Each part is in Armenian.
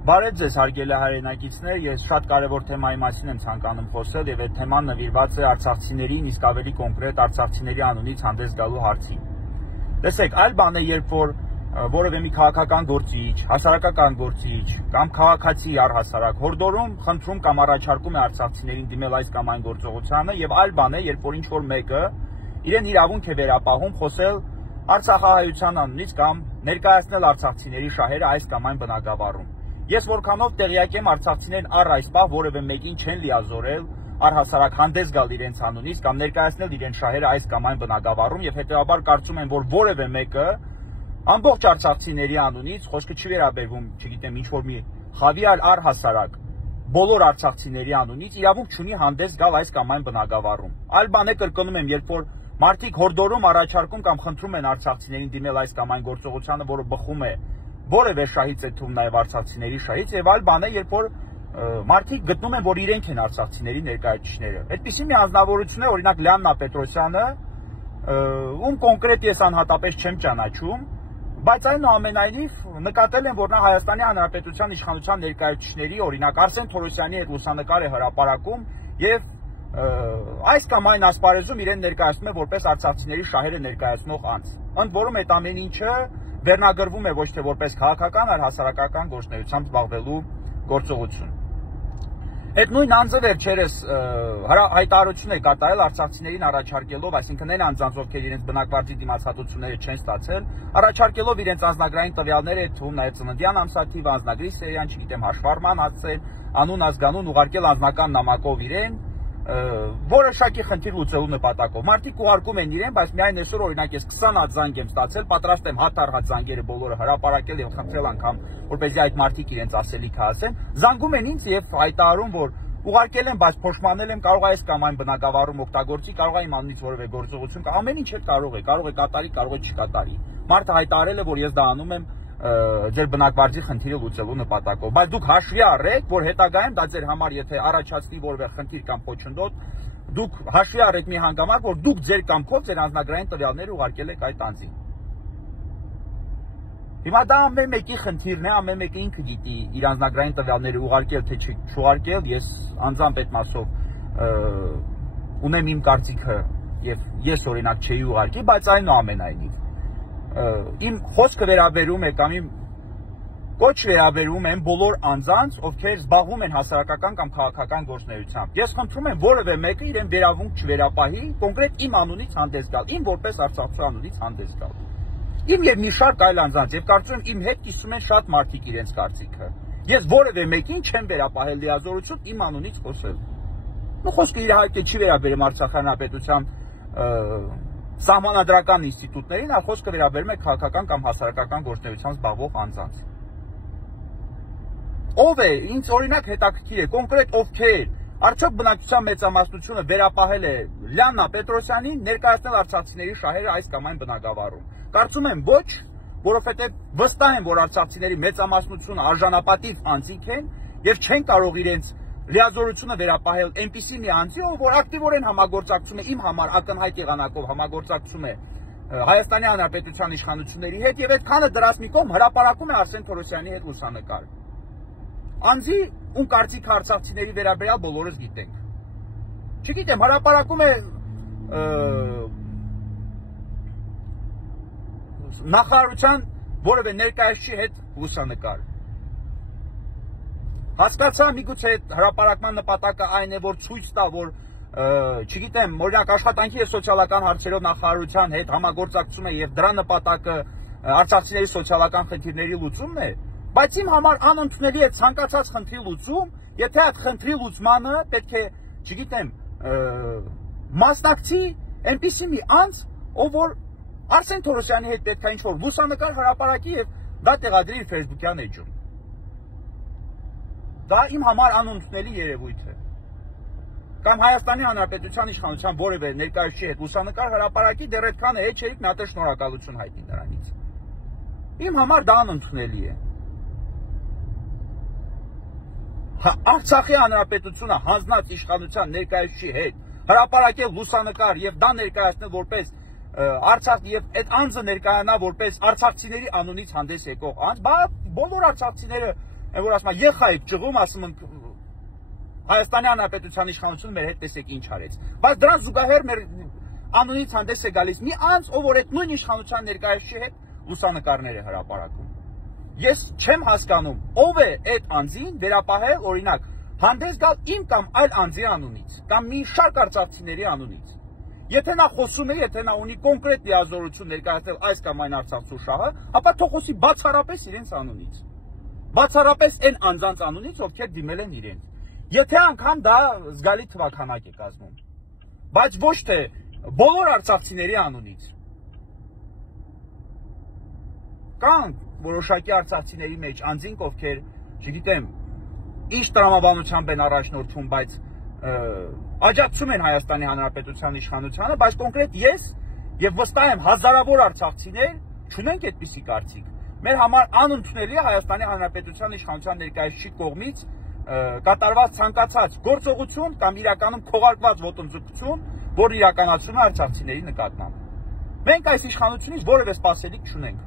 Բարև ձեզ հարգելի հայրենակիցներ, ես շատ կարևոր թեմայի մասին եմ ցանկանում խոսել եւ այդ թեման նվիրված է արցախցիներին, իսկ ավելի կոնկրետ արցախցիների անունից հանդես գալու հարցին։ Տեսեք, այլ բան է, երբ որ որևէ մի քաղաքական գործիչ, հասարակական գործիչ կամ քաղաքացի առհասարակ հորդորում, խնդրում կամ առաջարկում է արցախցիներին դիմել այս կամ այն գործողությանը, եւ այլ բան է, երբ որ ինչ-որ մեկը իրեն իրավունք է վերապահում խոսել արցախահայության անունից կամ ներկայացնել արցախցիների շահերը այս կամ այն բնակավարում։ Ես որքանով տեղյակ եմ, արցախցիներն առ այս պահ որևէ մեկին չեն լիազորել առհասարակ հանդես գալ իրենց անունից կամ ներկայացնել իրենց շահերը այս կամ այն բնակավարում եւ հետեւաբար կարծում եմ, որ որևէ մեկը ամբողջ արցախցիների անունից, խոսքը չի վերաբերվում, չգիտեմ, ինչ-որ մի խավի, այլ առհասարակ բոլոր արցախցիների անունից իրավունք չունի հանդես գալ այս կամ այն բնակավարում։ Այլ բան է, կրկնում եմ, երբ որ մարդիկ հորդորում, առաջարկում կամ խնդրում են արցախցիներին դիմել այս կամ այն գործողությանը, որը բխում է որևէ շահից է թվում նաև արցախցիների շահից, եւ այլ բան է, երբ որ մարդիկ գտնում են, որ իրենք են արցախցիների ներկայացուցիչները։ Այդպիսի մի անձնավորություն է, օրինակ Լիաննա Պետրոսյանը, ում կոնկրետ ես անհատապես չեմ ճանաչում, բայց այնուամենայնիվ նկատել եմ, որ նա Հայաստանի Հանրապետության իշխանության ներկայացուցիչների, օրինակ Արսեն Թորոսյանի հետ լուսանկար է հրապարակում եւ այս կամ այն ասպարեզում իրեն ներկայացնում է որպես արցախցիների շահերը ներկայացնող անձ։ Ընդ որում այդ ամեն ինչը վերնագրվում է ոչ թե որպես քաղաքական, այլ հասարակական գործունեությամբ զբաղվելու գործողություն։ Այդ նույն անձը վերջերս հայտարարություն է կատարել արցախցիներին առաջարկելով, այսինքն այն անձանց, ովքեր իրենց բնակվարձի դիմացածությունները չեն ստացել, առաջարկելով իրենց անձնագրային տվյալները, այդ թվում նաև ծննդյան ամսաթիվ, անձնագրի սերիան, չգիտեմ, հաշվառման հասցեն, անուն, ազգանուն ուղարկել անձնական նամակով իրեն, որոշակի խնդիր լուծելու նպատակով։ Մարդիկ ուղարկում են իրեն, բայց միայն այսօր օրինակ ես 20 հատ զանգ եմ ստացել, պատրաստ եմ հատ առ հատ զանգերը բոլորը հրապարակել եւ խնդրել անգամ, որպեսզի այդ մարդիկ իրենց ասելիքը ասեն։ Զանգում են ինձ եւ հայտարարում, որ ուղարկել եմ, բայց փոշմանել եմ, կարող է այս կամ այն բնակավարում օգտագործի, կարող է իմ անունից որևէ գործողություն կա, ամեն ինչ կարող է կատարի, կարող է չկատարի։ Մարդը հայտարարել է, որ ես դա անում եմ ձեր բնակվարձի խնդիրը լուծելու նպատակով, բայց դուք հաշվի առեք, որ հետագայում դա ձեր համար եթե առաջացնի որևէ խնդիր կամ խոչընդոտ, դուք հաշվի առեք մի հանգամանք, որ դուք ձեր կամքով ձեր անձնագրային տվյալները ուղարկել եք այդ անձին։ Հիմա դա ամեն մեկի խնդիրն է, ամեն մեկը ինքը գիտի իր անձնագրային տվյալները ուղարկել թե չուղարկել, ես անձամբ այդ մասով ունեմ իմ կարծիքը եւ ես օրինակ չէի ուղարկի, բայց այնուամենայնիվ իմ խոսքը վերաբերում է կամ իմ կոչ վերաբերում են բոլոր անձանց, ովքեր զբաղվում են հասարակական կամ քաղաքական գործունեությամբ։ Ես խնդրում եմ որևէ մեկը իրեն վերավունք չվերապահի, կոնկրետ իմ անունից հանդես գալ, իմ որպես արցախցու անունից հանդես գալ։ Իմ եւ մի շարք այլ անձանց, եւ կարծում եմ իմ հետ կիսում են շատ մարդիկ իրենց կարծիքը։ Ես որևէ մեկին չեմ վերապահել լիազորություն իմ անունից խոսել։ Ու խոսքը իհարկե չի վերաբերում Արցախի Հանրապետության սահմանադրական ինստիտուտներին, այլ խոսքը վերաբերում է քաղաքական կամ հասարակական գործունեությամբ զբաղվող անձանց։ Ով է, ինձ օրինակ հետաքրքիր է, կոնկրետ ովքեր, արդյոք բնակչության մեծամասնությունը վերապահել է Լիաննա Պետրոսյանին ներկայացնել արցախցիների շահերը այս կամ այն բնակավարում։ Կարծում եմ ոչ, որովհետև վստահ եմ, որ արցախցիների մեծամասնությունը արժանապատիվ անձինք են եւ չեն կարող իրենց լիազորությունը վերապահել այնպիսի մի անձի, որ ակտիվորեն համագործակցում է իմ համար ակնհայտ եղանակով համագործակցում է Հայաստանի Հանրապետության իշխանությունների հետ եւ այդքանը դրած մի կողմ հրապարակում է Արսեն Թորոսյանի հետ լուսանկար։ Անձի ում կարծիքը արցախցիների վերաբերյալ բոլորս գիտենք։ Չգիտեմ, հրապարակում է նախարարության որևէ ներկայացուցիչի հետ լուսանկար։ Հասկացա, միգուցե հրապարակման նպատակը այն է, որ ցույց տա, որ չգիտեմ, օրինակ աշխատանքի եւ սոցիալական հարցերով նախարարության հետ համագործակցում է եւ դրա նպատակը արցախցիների սոցիալական խնդիրների լուծումն է, բայց իմ համար անընդունելի է ցանկացած խնդրի լուծում, եթե այդ խնդրի լուծմանը պետք է, չգիտեմ, մասնակցի այնպիսի մի անձ, ով որ Արսեն Թորոսյանի հետ պետք է ինչ-որ լուսանկար հրապարակի եւ դա տեղադրի իր Facebook-յան էջում։ Դա իմ համար անընդունելի երևույթ է։ Կամ Հայաստանի Հանրապետության իշխանության որևէ ներկայացուցիչի հետ լուսանկար հրապարակի դեռ այդքան է չէիք մի հատ շնորհակալություն հայտնի նրանից։ Իմ համար դա անընդունելի է։ Արցախի Հանրապետությունը հանձնած իշխանության ներկայացուցիչի հետ հրապարակել լուսանկար եւ դա ներկայացնել որպես Արցախ եւ այդ անձը ներկայանա որպես արցախցիների անունից հանդես եկող անձ, բա բոլոր արցախցիները Այն որ ասում է ԵԽ-ից ճղում, ասում են Հայաստանի Հանրապետության իշխանությունը մեր հետ տեսեք ինչ արեց։ Բայց դրան զուգահեռ մեր անունից հանդես է գալիս մի անձ, ով որ այդ նույն իշխանության ներկայացուցիչի հետ լուսանկարներ է հրապարակում։ Ես չեմ հասկանում, ով է այդ անձին վերապահել, օրինակ, հանդես գալ իմ կամ այլ անձի անունից, կամ մի շարք արցախցիների անունից։ Եթե նա խոսում է, եթե նա ունի կոնկրետ լիազորություն ներկայացնել այս կամ այն Արցախցու շահը, ապա թող խոսի բացառապես իրենց անունից։ Բացառապես այն անձանց անունից, ովքեր դիմել են իրենց։ Եթե անգամ դա զգալի թվաքանակ է կազմում, բայց ոչ թե բոլոր արցախցիների անունից։ Կան որոշակի արցախցիների մեջ անձինք, ովքեր, չգիտեմ, ինչ տրամաբանությամբ են առաջնորդվում, բայց աջակցում են Հայաստանի Հանրապետության իշխանությանը, բայց կոնկրետ ես եւ վստահ եմ հազարավոր արցախցիներ չունենք այդպիսի կարծիք։ Մեր համար անընդունելի է Հայաստանի Հանրապետության իշխանության ներկայացուցիչի կողմից կատարված ցանկացած գործողություն կամ իրականում քողարկված ոտնձգություն, որը իրականացում է արցախցիների նկատմամբ։ Մենք այս իշխանությունից որևէ սպասելիք չունենք։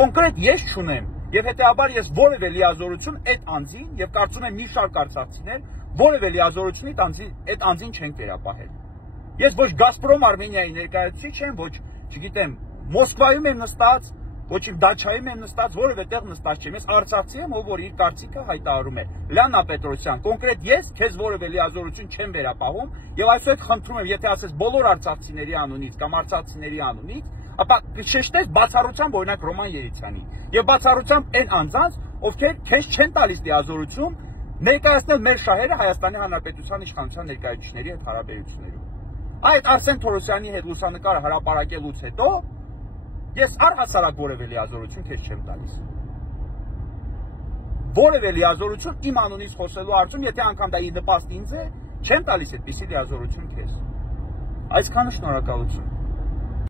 Կոնկրետ ես չունեմ եւ հետեւաբար ես որևէ լիազորություն այդ անձին եւ կարծում եմ մի շարք արցախցիներ որևէ լիազորությունից այդ անձին չեն վերապահել։ Ես ոչ Գազպրոմ Արմենիայի ներկայացուցիչ եմ, ոչ, չգիտեմ, Մոսկվայում եմ նստած, ոչ իմ դաչայում եմ նստած, որևէ տեղ նստած չեմ։ Ես արցախցի եմ, ով որ իր կարծիքը հայտարարում է։ Լիանա Պետրոսյան, կոնկրետ ես քեզ որևէ լիազորություն չեմ վերապահում եւ այսօր խնդրում եմ, եթե ասես բոլոր արցախցիների անունից կամ արցախցիների անունից, ապա կշեշտես բացառությամբ օրինակ Ռոման Երիցյանի եւ բացառությամբ այն անձանց, ովքեր քեզ չեն տալիս լիազորություն ներկայացնել մեր շահերը Հայաստանի Հանրապետության իշխանության ներկայացուցիչների հետ հարաբերություններում։ Այդ Արսեն Թորոսյանի հետ լուսանկարը հրապարակելուց հետո ես առհասարակ որևէ լիազորություն քեզ չեմ տալիս։ Որևէ լիազորություն իմ անունից խոսելու հարցում, եթե անգամ դա ի նպաստ ինձ է, չեմ տալիս այդպիսի լիազորություն քեզ։ Այսքանը շնորհակալություն։